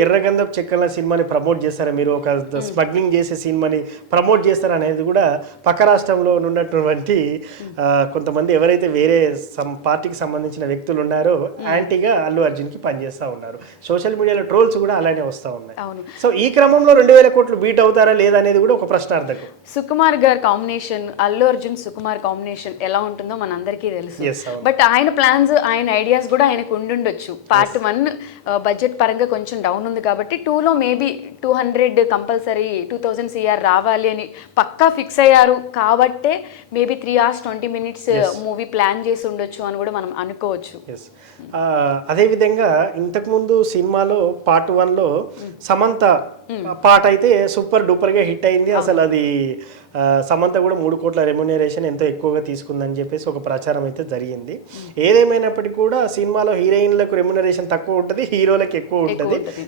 ఎర్రగంధపు చెక్కల సినిమాని ప్రమోట్ చేస్తారా మీరు? ఒక స్మగ్లింగ్ చేసే సినిమాని ప్రమోట్ చేస్తారా అనేది కూడా పక్క రాష్ట్రంలో ఉన్నటువంటి కొంతమంది ఎవరైతే వేరే పార్టీకి సంబంధించిన వ్యక్తులు ఉన్నారో యాంటీగా అల్లు అర్జున్కి పనిచేస్తూ ఉన్నారు. సోషల్ మీడియాలో ట్రోల్స్ కూడా అలానే వస్తూ ఉన్నాయి. సో ఈ క్రమంలో 2000 కోట్లు బీట్ అవుతారా లేదా అనేది కూడా ఒక ప్రశ్నార్థకం. సుకుమార్ గారి కాంబినేషన్, అల్లు అర్జున్ సుకుమార్ కాంబినేషన్ ఎలా ఉంటుందో మనందరికీ తెలుసు. బట్ ఆయన ప్లాన్స్, ఆయన ఐడియాస్ కూడా ఆయనకు ఉండుండొచ్చు. పార్ట్ 1 బడ్జెట్ పరంగా కొంచెం డౌన్ ఉంది కాబట్టి 2లో మేబీ 200 కంపల్సరీ 2000 CR రావాలి అని పక్కా ఫిక్స్ అయ్యారు కాబట్టే maybe 3 hours 20 minutes movie plan చేసి ఉండొచ్చు అని కూడా మనం అనుకోవచ్చు. అదేవిధంగా ఇంతకుముందు సినిమాలో పార్ట్ 1లో సమంత పాట అయితే సూపర్ డూపర్గా హిట్ అయింది. అసలు అది సమంత కూడా 3 కోట్ల రెమ్యునరేషన్ ఎంతో ఎక్కువగా తీసుకుందని చెప్పేసి ఒక ప్రచారం అయితే జరిగింది. ఏదేమైనప్పటికీ కూడా సినిమాలో హీరోయిన్లకు రెమ్యునరేషన్ తక్కువ ఉంటుంది, హీరోలకు ఎక్కువ ఉంటుంది.